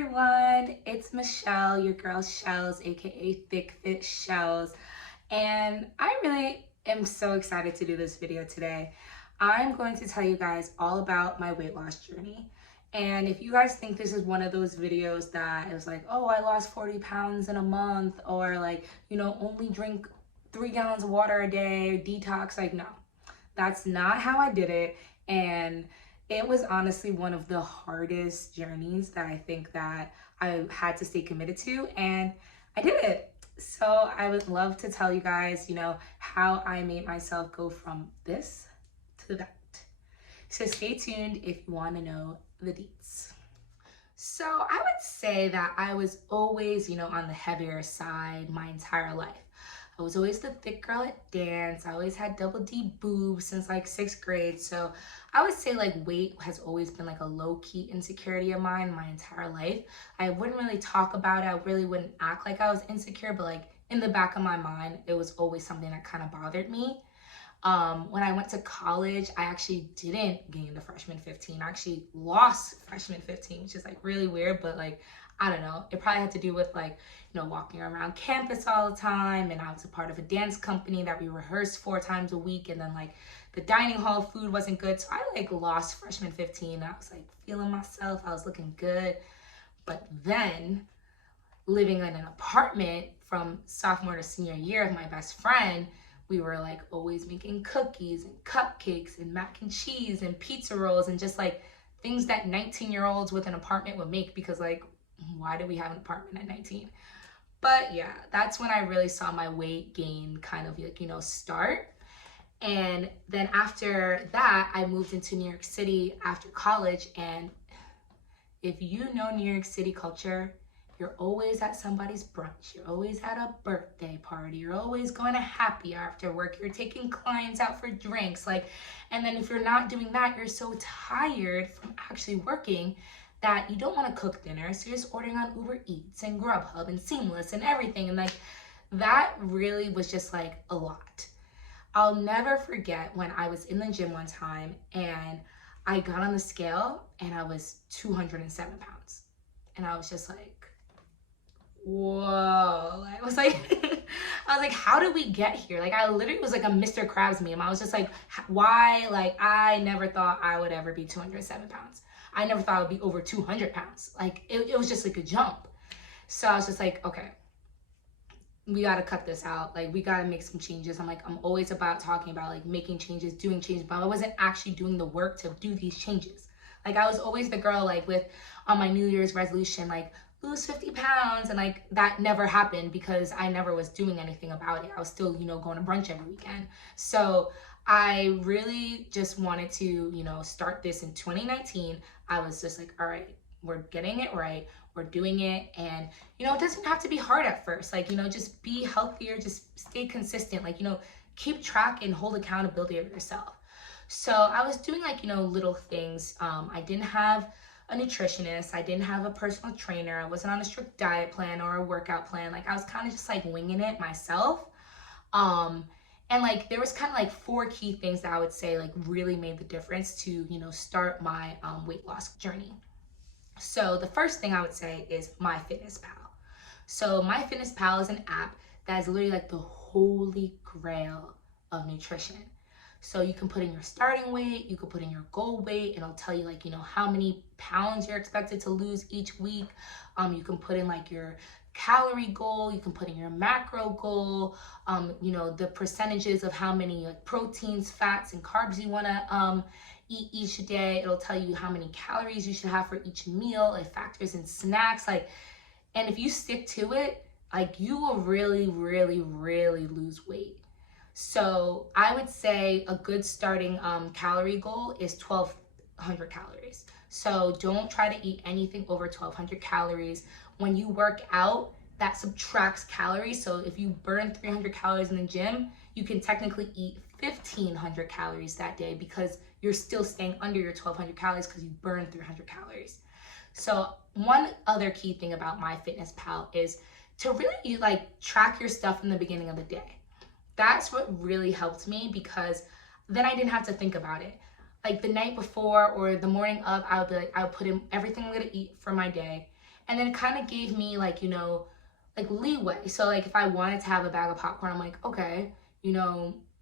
everyone, it's Michelle, your girl Shells, aka Thick Fit Shells, and I really am so excited to do this video today. I'm going to tell you guys all about my weight loss journey. And if you guys think this is one of those videos that is like, oh, I lost 40 pounds in a month, or like, only drink 3 gallons of water a day, detox, like, no, that's not how I did it. And it was honestly one of the hardest journeys that I think that I had to stay committed to, and I did it. So I would love to tell you guys, how I made myself go from this to that. So stay tuned if you want to know the deets. So I would say that I was always, on the heavier side my entire life. I was always the thick girl at dance. I always had double D boobs since like 6th grade. So I would say like weight has always been like a low-key insecurity of mine my entire life. I wouldn't really talk about it. I really wouldn't act like I was insecure, but like in the back of my mind, it was always something that kind of bothered me. When I went to college, I actually didn't gain the freshman 15. I actually lost freshman 15, which is like really weird, but like, I don't know. It probably had to do with like, walking around campus all the time. And I was a part of a dance company that we rehearsed 4 times a week. And then like the dining hall food wasn't good. So I like lost freshman 15. I was like feeling myself. I was looking good. But then living in an apartment from sophomore to senior year with my best friend, we were like always making cookies and cupcakes and mac and cheese and pizza rolls and just like things that 19-year-olds with an apartment would make, because like, why do we have an apartment at 19? But yeah, that's when I really saw my weight gain kind of like, start. And then after that, I moved into New York City after college. And if you know New York City culture, you're always at somebody's brunch. You're always at a birthday party. You're always going to happy hour after work. You're taking clients out for drinks. And then if you're not doing that, you're so tired from actually working that you don't want to cook dinner. So you're just ordering on Uber Eats and Grubhub and Seamless and everything. And like, that really was just like a lot. I'll never forget when I was in the gym one time and I got on the scale and I was 207 pounds. And I was just like, whoa. I was like, how did we get here? Like, I literally was like a Mr. Krabs meme. I was just like, why? Like, I never thought I would ever be 207 pounds. I never thought I would be over 200 pounds. Like, it was just like a jump. So I was just like, okay, we got to cut this out. Like, we got to make some changes. I'm always about talking about like making changes, doing changes, but I wasn't actually doing the work to do these changes. Like, I was always the girl like with on my New Year's resolution, like lose 50 pounds. And like that never happened because I never was doing anything about it. I was still, going to brunch every weekend. So I really just wanted to, start this in 2019. I was just like, all right, we're getting it right. We're doing it. And, it doesn't have to be hard at first. Like, just be healthier, just stay consistent. Like, keep track and hold accountability of yourself. So I was doing like, little things. I didn't have a nutritionist. I didn't have a personal trainer. I wasn't on a strict diet plan or a workout plan. Like, I was kind of just like winging it myself. And like, there was kind of like 4 key things that I would say like really made the difference to, start my weight loss journey. So the first thing I would say is MyFitnessPal. So MyFitnessPal is an app that is literally like the holy grail of nutrition. So you can put in your starting weight, you can put in your goal weight, and it'll tell you like, how many pounds you're expected to lose each week. You can put in like your calorie goal, you can put in your macro goal, the percentages of how many like proteins, fats, and carbs you want to eat each day. It'll tell you how many calories you should have for each meal. It factors in snacks, and if you stick to it, like, you will really, really, really lose weight. So I would say a good starting calorie goal is 1,200 calories. So don't try to eat anything over 1,200 calories. When you work out, that subtracts calories. So if you burn 300 calories in the gym, you can technically eat 1,500 calories that day because you're still staying under your 1,200 calories because you burned 300 calories. So one other key thing about MyFitnessPal is to really like track your stuff in the beginning of the day. That's what really helped me, because then I didn't have to think about it. Like the night before or the morning of, I would put in everything I'm gonna eat for my day. And then it kind of gave me like, like leeway. So like if I wanted to have a bag of popcorn, I'm like, okay,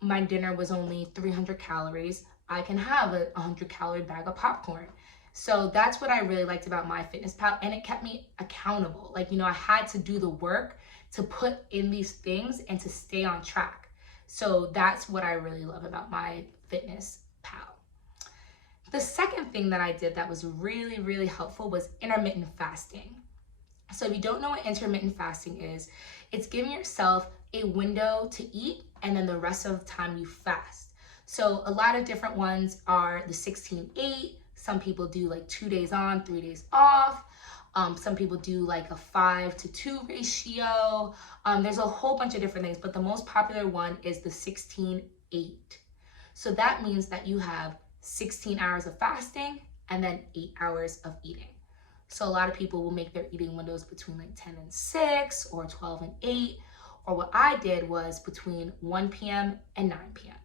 my dinner was only 300 calories. I can have a 100-calorie bag of popcorn. So that's what I really liked about MyFitnessPal, and it kept me accountable. Like, I had to do the work to put in these things and to stay on track. So that's what I really love about MyFitnessPal. The second thing that I did that was really, really helpful was intermittent fasting. So if you don't know what intermittent fasting is, it's giving yourself a window to eat and then the rest of the time you fast. So a lot of different ones are the 16-8. Some people do like 2 days on, 3 days off. Some people do like a 5-to-2 ratio. There's a whole bunch of different things, but the most popular one is the 16-8. So that means that you have 16 hours of fasting and then 8 hours of eating. So a lot of people will make their eating windows between like 10 and 6 or 12 and 8. Or what I did was between 1 p.m. and 9 p.m.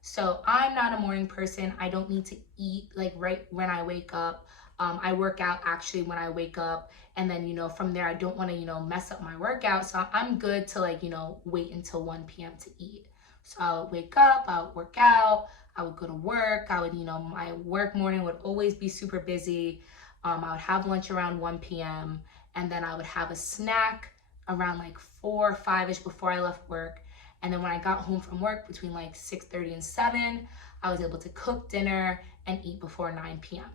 So I'm not a morning person. I don't need to eat like right when I wake up. I work out actually when I wake up, and then, from there, I don't want to, mess up my workout. So I'm good to like, wait until 1 p.m. to eat. So I would wake up, I would work out, I would go to work. I would, my work morning would always be super busy. I would have lunch around 1 p.m. and then I would have a snack around like 4 or 5-ish before I left work. And then when I got home from work between like 6:30 and 7, I was able to cook dinner and eat before 9 p.m.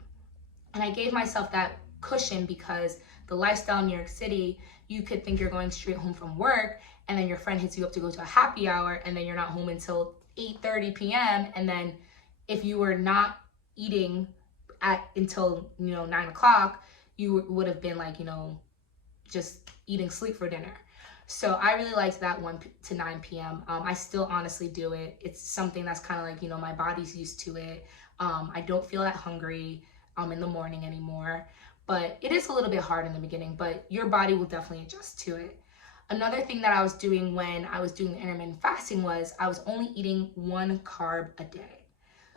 And I gave myself that cushion because the lifestyle in New York City, you could think you're going straight home from work and then your friend hits you up to go to a happy hour and then you're not home until 8:30 p.m. And then if you were not eating until 9 o'clock, you would have been like, just eating sleep for dinner. So I really liked that 1 to 9 p.m. I still honestly do it. It's something that's kind of like, my body's used to it. I don't feel that hungry in the morning anymore, but it is a little bit hard in the beginning, but your body will definitely adjust to it. Another thing that I was doing when I was doing the intermittent fasting was I was only eating 1 carb a day.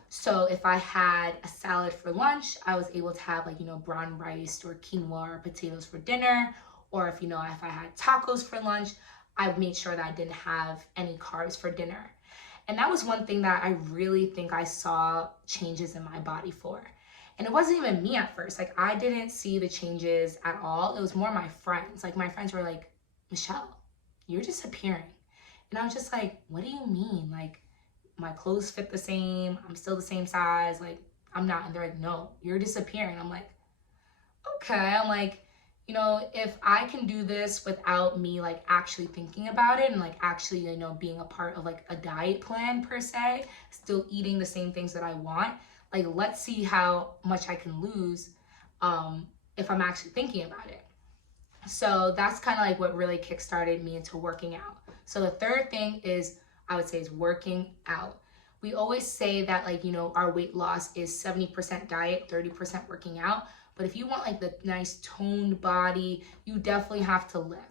So if I had a salad for lunch, I was able to have like, brown rice or quinoa or potatoes for dinner. Or if I had tacos for lunch, I made sure that I didn't have any carbs for dinner. And that was one thing that I really think I saw changes in my body for. And it wasn't even me at first. Like, I didn't see the changes at all. It was more my friends. Like, my friends were like, Michelle, you're disappearing. And I was just like, what do you mean? Like, my clothes fit the same. I'm still the same size. Like, I'm not. And they're like, no, you're disappearing. I'm like, okay. I'm like, if I can do this without me like actually thinking about it and like actually, being a part of like a diet plan per se, still eating the same things that I want, like, let's see how much I can lose if I'm actually thinking about it. So that's kind of like what really kickstarted me into working out. So the third thing is, I would say, is working out. We always say that like, our weight loss is 70% diet, 30% working out. But if you want like the nice toned body, you definitely have to lift.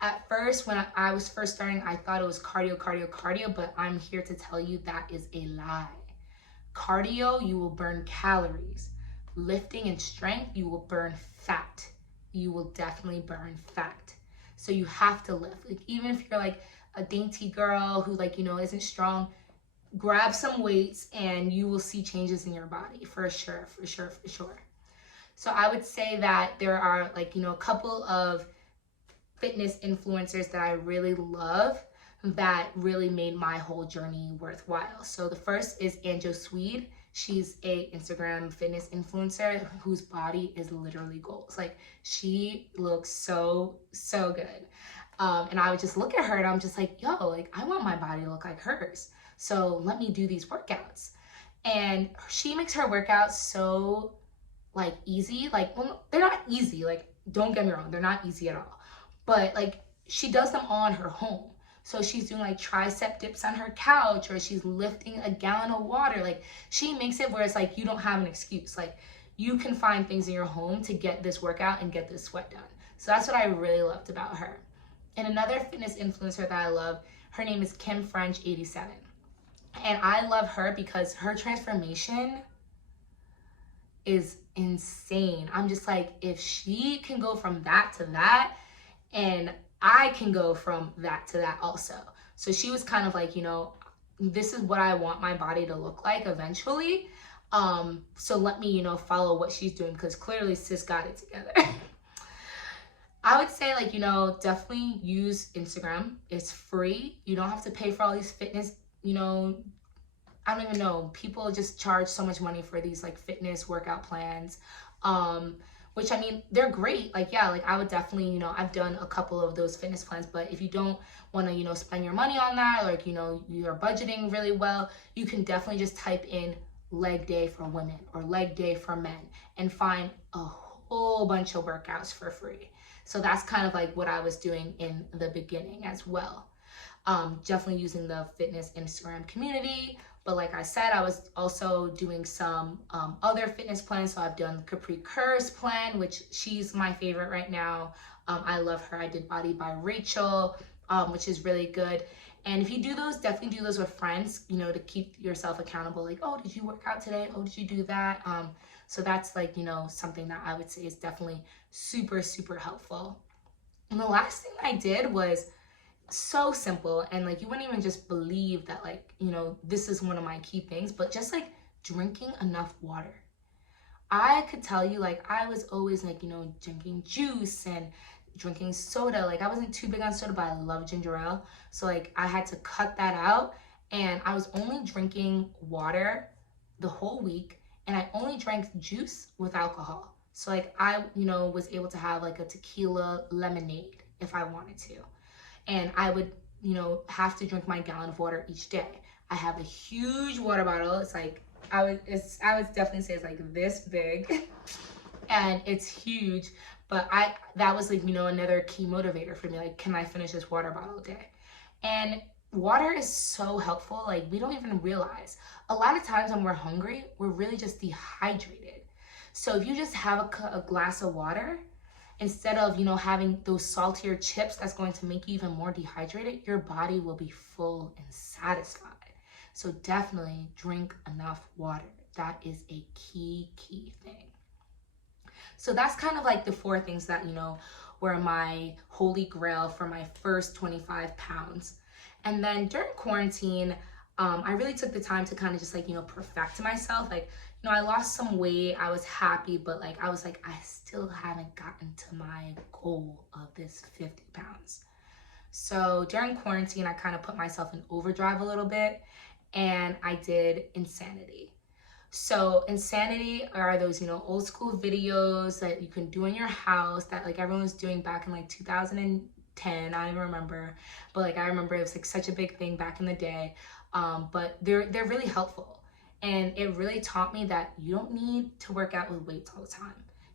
At first, when I was first starting, I thought it was cardio, but I'm here to tell you that is a lie. Cardio, you will burn calories. Lifting and strength, you will burn fat. You will definitely burn fat. So you have to lift. Like, even if you're like a dainty girl who like, isn't strong, grab some weights and you will see changes in your body for sure. So I would say that there are like, a couple of fitness influencers that I really love that really made my whole journey worthwhile. So the first is Anjo Swede. She's a Instagram fitness influencer whose body is literally goals. Like, she looks so good. And I would just look at her and I'm just like, yo, like, I want my body to look like hers. So let me do these workouts. And she makes her workouts so like easy. Like, well, they're not easy. Like, don't get me wrong, they're not easy at all. But like, she does them all in her home. So she's doing like tricep dips on her couch, or she's lifting a gallon of water. Like, she makes it where it's like you don't have an excuse. Like, you can find things in your home to get this workout and get this sweat done. So that's what I really loved about her. And another fitness influencer that I love, her name is Kim French 87. And I love her because her transformation is insane. I'm just like, if she can go from that to that, and I can go from that to that also. So she was kind of like, this is what I want my body to look like eventually. So let me, follow what she's doing, because clearly sis got it together. I would say, like, definitely use Instagram. It's free. You don't have to pay for all these fitness, I don't even know. People just charge so much money for these like fitness workout plans. Which, I mean, they're great. Like, yeah, like I would definitely, I've done a couple of those fitness plans, but if you don't want to, spend your money on that, like, you're budgeting really well, you can definitely just type in leg day for women or leg day for men and find a whole bunch of workouts for free. So that's kind of like what I was doing in the beginning as well. Definitely using the fitness Instagram community. But like I said, I was also doing some other fitness plans. So I've done Capri Kerr's plan, which she's my favorite right now. I love her. I did Body by Rachel, which is really good. And if you do those, definitely do those with friends, to keep yourself accountable. Like, oh, did you work out today? Oh, did you do that? So that's like, something that I would say is definitely super, super helpful. And the last thing I did was so simple, and like you wouldn't even just believe that, like, this is one of my key things, but just like drinking enough water. I could tell you, like, I was always like, drinking juice and drinking soda. Like, I wasn't too big on soda, but I love ginger ale. So like I had to cut that out, and I was only drinking water the whole week, and I only drank juice with alcohol. So like I, was able to have like a tequila lemonade if I wanted to. And I would, have to drink my gallon of water each day. I have a huge water bottle. It's like, I would definitely say it's like this big and it's huge. But that was like, another key motivator for me. Like, can I finish this water bottle a day? And water is so helpful. Like, we don't even realize. A lot of times when we're hungry, we're really just dehydrated. So if you just have a glass of water, instead of, having those saltier chips that's going to make you even more dehydrated, your body will be full and satisfied. So definitely drink enough water. That is a key thing. So that's kind of like the 4 things that, were my holy grail for my first 25 pounds. And then during quarantine, I really took the time to kind of just like, perfect myself. Like, I lost some weight. I was happy, but like, I was like, I still haven't gotten to my goal of this 50 pounds. So during quarantine, I kind of put myself in overdrive a little bit, and I did Insanity. So Insanity are those, old school videos that you can do in your house that like everyone was doing back in like 2010. I don't even remember, but like I remember it was like such a big thing back in the day. But they're really helpful. And it really taught me that you don't need to work out with weights all the time.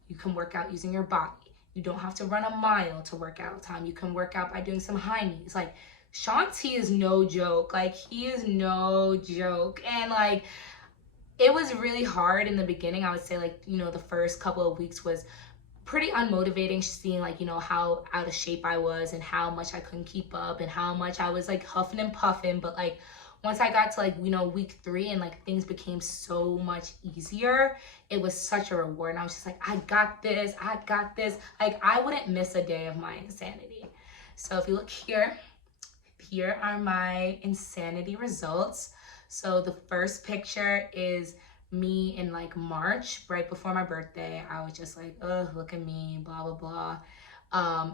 You can work out using your body. You don't have to run a mile to work out all the time. You can work out by doing some high knees. Like, Shaun T is no joke. Like, he is no joke. And like, it was really hard in the beginning. I would say like, the first couple of weeks was pretty unmotivating, seeing like, how out of shape I was and how much I couldn't keep up and how much I was like huffing and puffing. But like, once I got to like, week 3 and like things became so much easier, it was such a reward. And I was just like, I got this. Like, I wouldn't miss a day of my Insanity. So if you look here are my Insanity results. So the first picture is me in like March, right before my birthday. I was just like, oh, look at me, blah, blah, blah.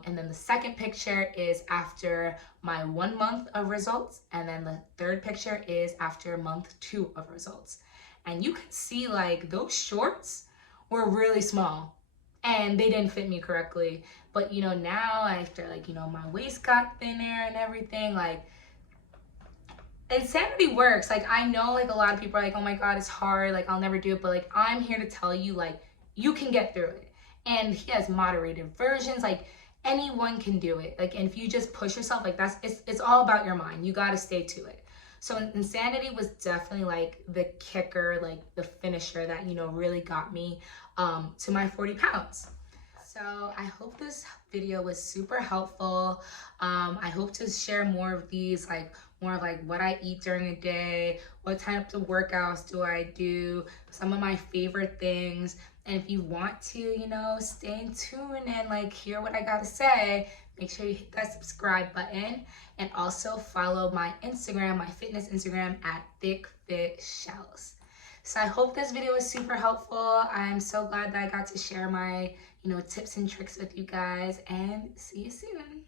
And then the second picture is after my 1 month of results. And then the third picture is after month 2 of results. And you can see like those shorts were really small and they didn't fit me correctly. But now after like, my waist got thinner and everything, like, Insanity works. Like, I know like a lot of people are like, oh my God, it's hard. Like, I'll never do it. But like, I'm here to tell you, like, you can get through it. And he has moderated versions. Like, anyone can do it. Like, and if you just push yourself, like, it's all about your mind. You got to stay to it. So Insanity was definitely like the kicker, like the finisher that, really got me to my 40 pounds. So I hope this video was super helpful. I hope to share more of these, like more of like what I eat during the day, what types of workouts do I do, some of my favorite things. And if you want to, you know, stay in tune and like hear what I gotta say, make sure you hit that subscribe button and also follow my Instagram, my fitness Instagram at thickfitshells. So I hope this video was super helpful. I'm so glad that I got to share my, you know, tips and tricks with you guys, and see you soon.